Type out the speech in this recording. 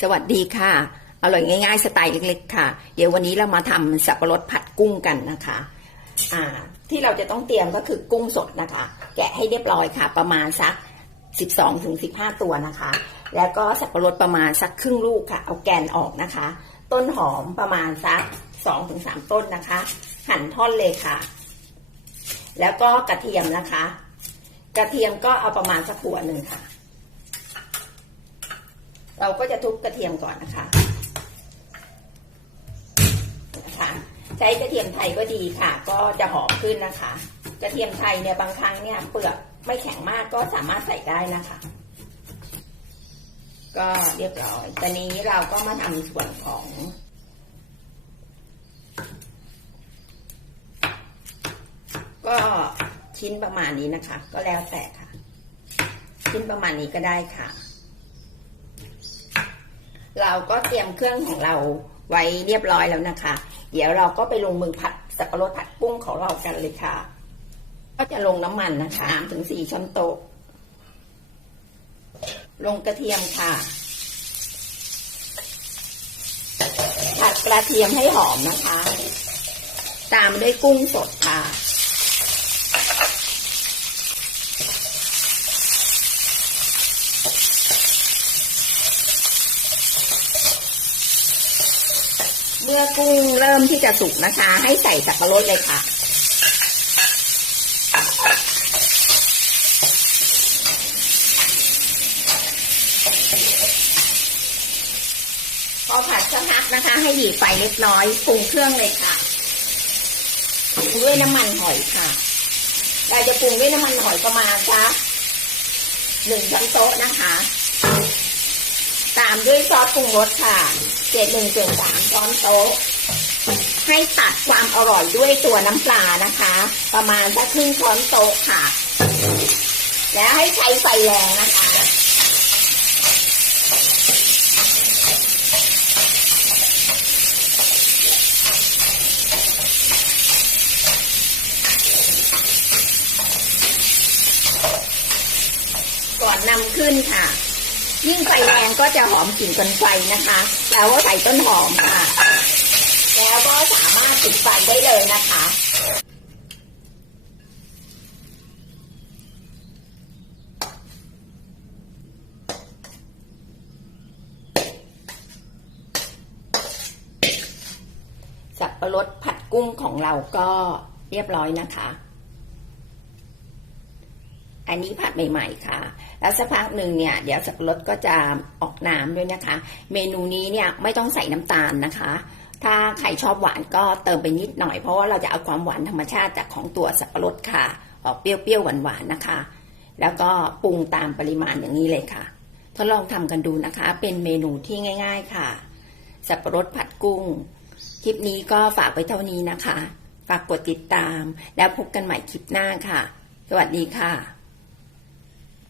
สวัสดีค่ะ อร่อยง่าย ๆ สไตล์เล็กๆ ค่ะ เดี๋ยววันนี้เรามาทำสับปะรดผัดกุ้งกันนะคะอ่าที่เราจะต้องเตรียมก็คือกุ้งสดนะคะ แกะให้เรียบร้อยค่ะ ประมาณสัก 12ถึง15 ตัวนะคะ แล้วก็สับปะรดประมาณสักครึ่งลูกค่ะ เอาแกนออกนะคะ ต้นหอมประมาณสัก2ถึง3ต้นนะคะ หั่นท่อนเลยค่ะ แล้วก็กระเทียมนะคะ กระเทียมก็เอาประมาณสักหัวหนึ่งค่ะ เราก็จะทุบกระเทียมก่อนนะคะนะคะใช้กระเทียมไทยก็ดีค่ะ ก็จะหอมขึ้นนะคะ กระเทียมไทยเนี่ยบางครั้งเนี่ยเปลือกไม่แข็งมากก็สามารถใส่ได้นะคะ ก็เรียบร้อยตอนนี้เราก็มาทำส่วนของก็ชิ้นประมาณนี้นะคะ ก็แล้วแต่ค่ะ ชิ้นประมาณนี้ก็ได้ค่ะ เราก็เตรียมเครื่องของเราไว้เรียบร้อยแล้วนะคะ เดี๋ยวเราก็ไปลงมือผัดสับปะรดผัดกุ้งของเรากันเลยค่ะ ก็จะลงน้ำมันนะคะ3ถึง4ช้อนโต๊ะ ลงกระเทียมค่ะ ผัดกระเทียมให้หอมนะคะ ตามด้วยกุ้งสดค่ะ เมื่อกุ้งเริ่มที่จะสุกนะคะ ให้ใส่สับปะรดเลยค่ะ พอผัดสักพักนะคะ ให้หยีไฟเล็กน้อยปรุงเครื่องเลยค่ะปรุงด้วยน้ำมันหอยค่ะ เราจะปรุงด้วยน้ำมันหอยประมาณสักหนึ่งช้อนโต๊ะนะคะ ตามด้วยซอสปรุงรสค่ะเจ็ดหนึ่งเจ็ดสามช้อนโต๊ะ ให้ตัดความอร่อยด้วยตัวน้ำปลานะคะ ประมาณสักครึ่งช้อนโต๊ะค่ะ แล้วให้ใช้ไฟแรงนะคะก่อนนำขึ้นค่ะ ยิ่งไฟแรงก็จะหอมกลิ่นกันไฟนะคะแล้วก็ใส่ต้นหอมค่ะ แล้วก็สามารถปิดไฟได้เลยนะคะสับปะรดผัดกุ้งของเราก็เรียบร้อยนะคะ อันนี้ผัดใหม่ๆค่ะ แล้วสักพักหนึ่งเนี่ยเดี๋ยวสับปะรดก็จะออกน้ำด้วยนะคะ เมนูนี้เนี่ยไม่ต้องใส่น้ำตาลนะคะ ถ้าใครชอบหวานก็เติมไปนิดหน่อยเพราะว่าเราจะเอาความหวานธรรมชาติจากของตัวสับปะรดค่ะ ออกเปรี้ยวๆหวานๆนะคะ แล้วก็ปรุงตามปริมาณอย่างนี้เลยค่ะทดลองทำกันดูนะคะ เป็นเมนูที่ง่าย ๆค่ะ สับปะรดผัดกุ้ง คลิปนี้ก็ฝากไว้เท่านี้นะคะ ฝากกดติดตาม แล้วพบกันใหม่คลิปหน้าค่ะ สวัสดีค่ะ